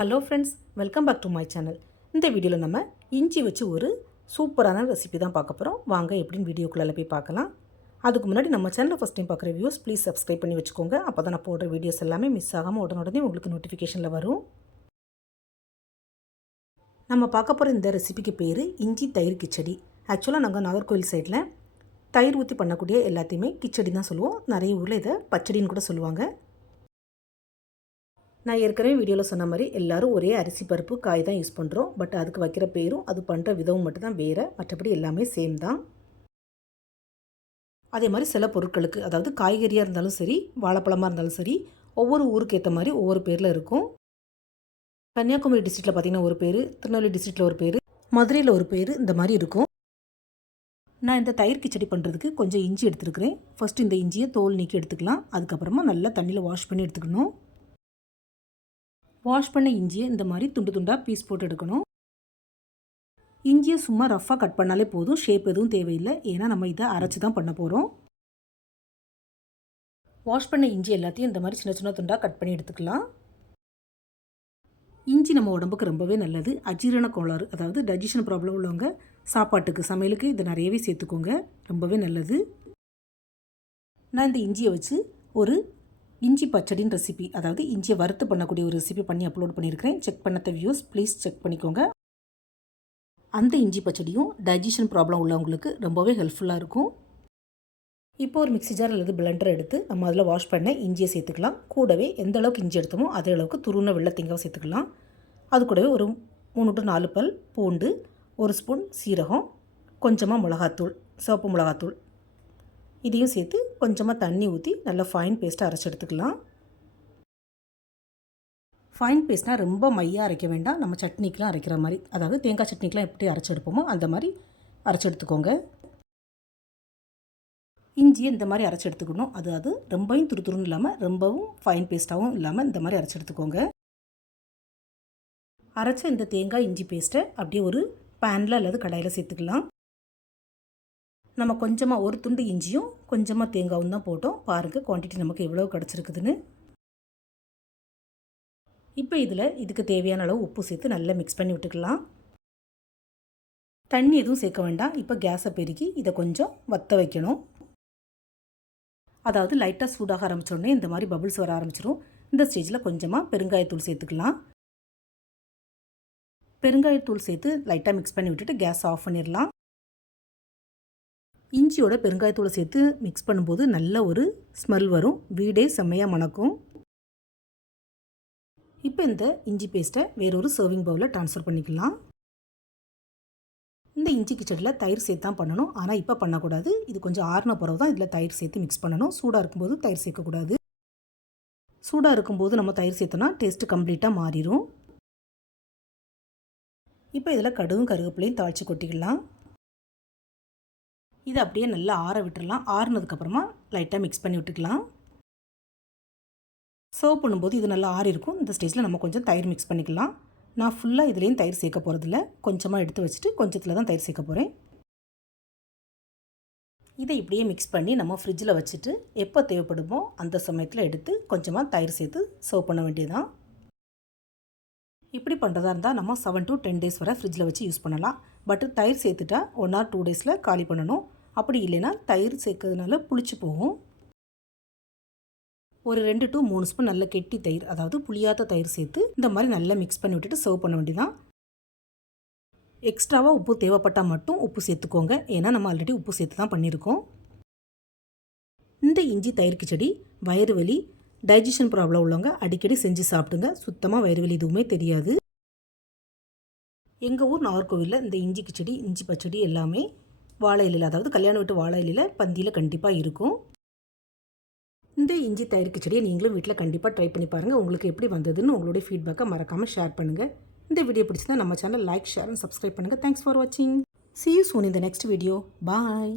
Hello friends welcome back to my channel இந்த வீடியோவில் நம்ம இஞ்சி வச்சு ஒரு சூப்பரான ரெசிபி தான் பார்க்க போகிறோம் வாங்க எப்படின்னு வீடியோக்குள்ளே போய் பார்க்கலாம். அதுக்கு முன்னாடி நம்ம சேனலை ஃபஸ்ட் டைம் பார்க்குற வியூஸ் ப்ளீஸ் சப்ஸ்கிரைப் பண்ணி வச்சுக்கோங்க. அப்போ தான் நான் போடுற வீடியோஸ் எல்லாமே மிஸ் ஆகாமல் உடனுடனே உங்களுக்கு நோட்டிஃபிகேஷனில் வரும். நம்ம பார்க்க போகிற இந்த ரெசிபிக்கு பேர் இஞ்சி தயிர் கிச்சடி. ஆக்சுவலாக நாங்கள் நாகர்கோவில் சைடில் தயிர் ஊற்றி பண்ணக்கூடிய எல்லாத்தையுமே கிச்சடி தான் சொல்லுவோம். நிறைய ஊரில் இதை பச்சடின்னு கூட சொல்லுவாங்க. நான் ஏற்கனவே வீடியோவில் சொன்ன மாதிரி எல்லோரும் ஒரே அரிசி பருப்பு காய் தான் யூஸ் பண்ணுறோம் பட் அதுக்கு வைக்கிற பேரும் அது பண்ணுற விதவும் மட்டும்தான் வேறு. மற்றபடி எல்லாமே சேம் தான். அதே மாதிரி சில பொருட்களுக்கு அதாவது காய்கறியாக இருந்தாலும் சரி வாழைப்பழமாக இருந்தாலும் சரி ஒவ்வொரு ஊருக்கு ஏற்ற மாதிரி ஒவ்வொரு பேரில் இருக்கும். கன்னியாகுமரி டிஸ்ட்ரிக்டில் பார்த்திங்கன்னா ஒரு பேர் திருநெல்வேலி டிஸ்ட்ரிக்டில் ஒரு பேர் மதுரையில் ஒரு பேர் இந்த மாதிரி இருக்கும். நான் இந்த தயிர் கிச்சடி பண்ணுறதுக்கு கொஞ்சம் இஞ்சி எடுத்துருக்கிறேன். ஃபஸ்ட்டு இந்த இஞ்சியை தோல் நீக்கி எடுத்துக்கலாம். அதுக்கப்புறமா நல்லா தண்ணியில் வாஷ் பண்ணி எடுத்துக்கணும். வாஷ் பண்ண இஞ்சியை இந்த மாதிரி துண்டு துண்டாக பீஸ் போட்டு எடுக்கணும். இஞ்சியை சும்மா ரஃப்பாக கட் பண்ணாலே போதும். ஷேப் எதுவும் தேவையில்லை. ஏன்னா நம்ம இதை அரைச்சி தான் பண்ண போகிறோம் வாஷ் பண்ண இஞ்சி எல்லாத்தையும் இந்த மாதிரி சின்ன சின்ன துண்டாக கட் பண்ணி எடுத்துக்கலாம். இஞ்சி நம்ம உடம்புக்கு ரொம்பவே நல்லது. அஜீரண கோளாறு அதாவது டைஜஷன் ப்ராப்ளம் உள்ளவங்க சாப்பாட்டுக்கு சமையலுக்கு இதை நிறையவே சேர்த்துக்கோங்க. ரொம்பவே நல்லது. நான் இந்த இஞ்சியை வச்சு ஒரு இஞ்சி பச்சடின் ரெசிபி அதாவது இஞ்சியை வறுத்து பண்ணக்கூடிய ஒரு ரெசிபி பண்ணி அப்லோட் பண்ணியிருக்கிறேன் செக் பண்ணத்த வியூஸ் ப்ளீஸ் செக் பண்ணிக்கோங்க. அந்த இஞ்சி பச்சடியும் டைஜஷன் ப்ராப்ளம் உள்ளவங்களுக்கு ரொம்பவே ஹெல்ப்ஃபுல்லாக இருக்கும். இப்போ ஒரு மிக்சி ஜார் அல்லது பிளண்டர் எடுத்து நம்ம அதில் வாஷ் பண்ண இஞ்சியை சேர்த்துக்கலாம். கூடவே எந்த அளவுக்கு இஞ்சி எடுத்தோமோ அதே அளவுக்கு துருண வெள்ளை தேங்காவை சேர்த்துக்கலாம். அது கூடவே ஒரு மூணு டு நாலு பல் பூண்டு ஒரு ஸ்பூன் சீரகம் கொஞ்சமாக மிளகாத்தூள் சிவப்பு மிளகாத்தூள் இதையும் சேர்த்து கொஞ்சமாக தண்ணி ஊற்றி நல்லா ஃபைன் பேஸ்ட்டாக அரைச்சி எடுத்துக்கலாம். ஃபைன் பேஸ்ட்னால் ரொம்ப மையாக அரைக்க வேண்டாம். நம்ம சட்னிக்கெலாம் அரைக்கிற மாதிரி அதாவது தேங்காய் சட்னிக்கெலாம் எப்படி அரைச்சி எடுப்போமோ அந்த மாதிரி அரைச்சி எடுத்துக்கோங்க. இஞ்சியை இந்த மாதிரி அரைச்சி எடுத்துக்கணும். அதாவது ரொம்பவும் துருதுருன்னு இல்லாமல் ரொம்பவும் ஃபைன் பேஸ்ட்டாகவும் இல்லாமல் இந்த மாதிரி அரைச்சி எடுத்துக்கோங்க. அரைச்ச இந்த தேங்காய் இஞ்சி பேஸ்ட்டை அப்படியே ஒரு பேனில் அல்லது கடாயில் சேர்த்துக்கலாம். நம்ம கொஞ்சமாக ஒரு துண்டு இஞ்சியும் கொஞ்சமாக தேங்காயும் தான் போட்டோம். பாருங்கள் குவான்டிட்டி நமக்கு எவ்வளோ கிடச்சிருக்குதுன்னு. இப்போ இதில் இதுக்கு தேவையான அளவு உப்பு சேர்த்து நல்லா மிக்ஸ் பண்ணி விட்டுக்கலாம். தண்ணி எதுவும் சேர்க்க வேண்டாம். இப்போ கேஸை பெருக்கி இதை கொஞ்சம் வத்த வைக்கணும். அதாவது லைட்டாக சூடாக ஆரம்பித்தோடனே இந்த மாதிரி பபுள்ஸ் வர ஆரம்பிச்சிடும் இந்த ஸ்டேஜில் கொஞ்சமாக பெருங்காயத்தூள் சேர்த்துக்கலாம். பெருங்காயத்தூள் சேர்த்து லைட்டாக மிக்ஸ் பண்ணி விட்டுட்டு கேஸ் ஆஃப் பண்ணிடலாம் இஞ்சியோட பெருங்காயத்தூளை சேர்த்து மிக்ஸ் பண்ணும்போது நல்ல ஒரு ஸ்மெல் வரும். வீடே செம்மையாக மணக்கும். இப்போ இந்த இஞ்சி பேஸ்ட்டை வேறொரு சர்விங் பவுலில் ட்ரான்ஸ்ஃபர் பண்ணிக்கலாம். இந்த இஞ்சி கிச்சடியில் தயிர் சேர்த்து தான் பண்ணணும். ஆனால் இப்போ பண்ணக்கூடாது. இது கொஞ்சம் ஆறுன பிறகு தான் இதில் தயிர் சேர்த்து மிக்ஸ் பண்ணணும். சூடாக இருக்கும்போது தயிர் சேர்க்கக்கூடாது. சூடாக இருக்கும்போது நம்ம தயிர் சேர்த்தோன்னா டேஸ்ட்டு கம்ப்ளீட்டாக மாறிடும் இப்போ இதில் கடுகும் கருவேப்பிலையும் தாளித்து கொட்டிக்கலாம். இதை அப்படியே நல்லா ஆற விட்டுடலாம் ஆறுனதுக்கப்புறமா லைட்டாக மிக்ஸ் பண்ணி விட்டுக்கலாம். சர்வ் பண்ணும்போது இது நல்லா ஆறி இருக்கும் இந்த ஸ்டேஜில் நம்ம கொஞ்சம் தயிர் மிக்ஸ் பண்ணிக்கலாம். நான் ஃபுல்லாக இதுலேயும் தயிர் சேர்க்க போகிறதில்ல கொஞ்சமாக எடுத்து வச்சுட்டு கொஞ்சத்தில் தான் தயிர் சேர்க்க போகிறேன் இதை இப்படியே மிக்ஸ் பண்ணி நம்ம ஃப்ரிட்ஜில் வச்சுட்டு எப்போ தேவைப்படுமோ அந்த சமயத்தில் எடுத்து கொஞ்சமாக தயிர் சேர்த்து சர்வ் பண்ண வேண்டியதுதான். இப்படி பண்ணுறதா இருந்தால் நம்ம செவன் டு டென் டேஸ் வரை ஃப்ரிட்ஜில் வச்சு யூஸ் பண்ணலாம். பட் தயிர் சேர்த்துட்டா ஒன் ஆர் டூ டேஸில் காலி பண்ணணும். அப்படி இல்லைன்னா தயிர் சேர்க்கறதுனால புளிச்சு போகும். ஒரு ரெண்டு டு மூணு ஸ்பூன் நல்ல கெட்டி தயிர் அதாவது புளியாத தயிர் சேர்த்து இந்த மாதிரி நல்லா மிக்ஸ் பண்ணி விட்டுட்டு சர்வ் பண்ண வேண்டியதான் எக்ஸ்ட்ராவாக உப்பு தேவைப்பட்டால் மட்டும் உப்பு சேர்த்துக்கோங்க. ஏன்னா நம்ம ஆல்ரெடி உப்பு சேர்த்து தான் பண்ணியிருக்கோம். இந்த இஞ்சி தயிர் கிச்சடி வயிறு வலி டைஜஷன் ப்ராப்ளம் உள்ளவங்க அடிக்கடி செஞ்சு சாப்பிடுங்க. சுத்தமாக வயிறு வலி எதுவுமே தெரியாது. எங்கள் ஊர் நாகர்கோவிலில் இந்த இஞ்சி கிச்சடி இஞ்சி பச்சடி எல்லாமே வாழை இலையில் அதாவது கல்யாணம் விட்டு வாழை இலையில் பந்தியில் கண்டிப்பாக இருக்கும். இந்த இஞ்சி தயிர் கிச்சடியை நீங்களும் வீட்டில் கண்டிப்பாக ட்ரை பண்ணி பாருங்கள் உங்களுக்கு எப்படி வந்ததுன்னு உங்களுடைய ஃபீட்பேக்கை மறக்காமல் ஷேர் பண்ணுங்கள் இந்த வீடியோ பிடிச்சிருந்தா நம்ம channel like share and subscribe பண்ணுங்கள் தேங்க்ஸ் ஃபார் வாட்சிங் சி யூ சூன் இந்த நெக்ஸ்ட் வீடியோ பாய்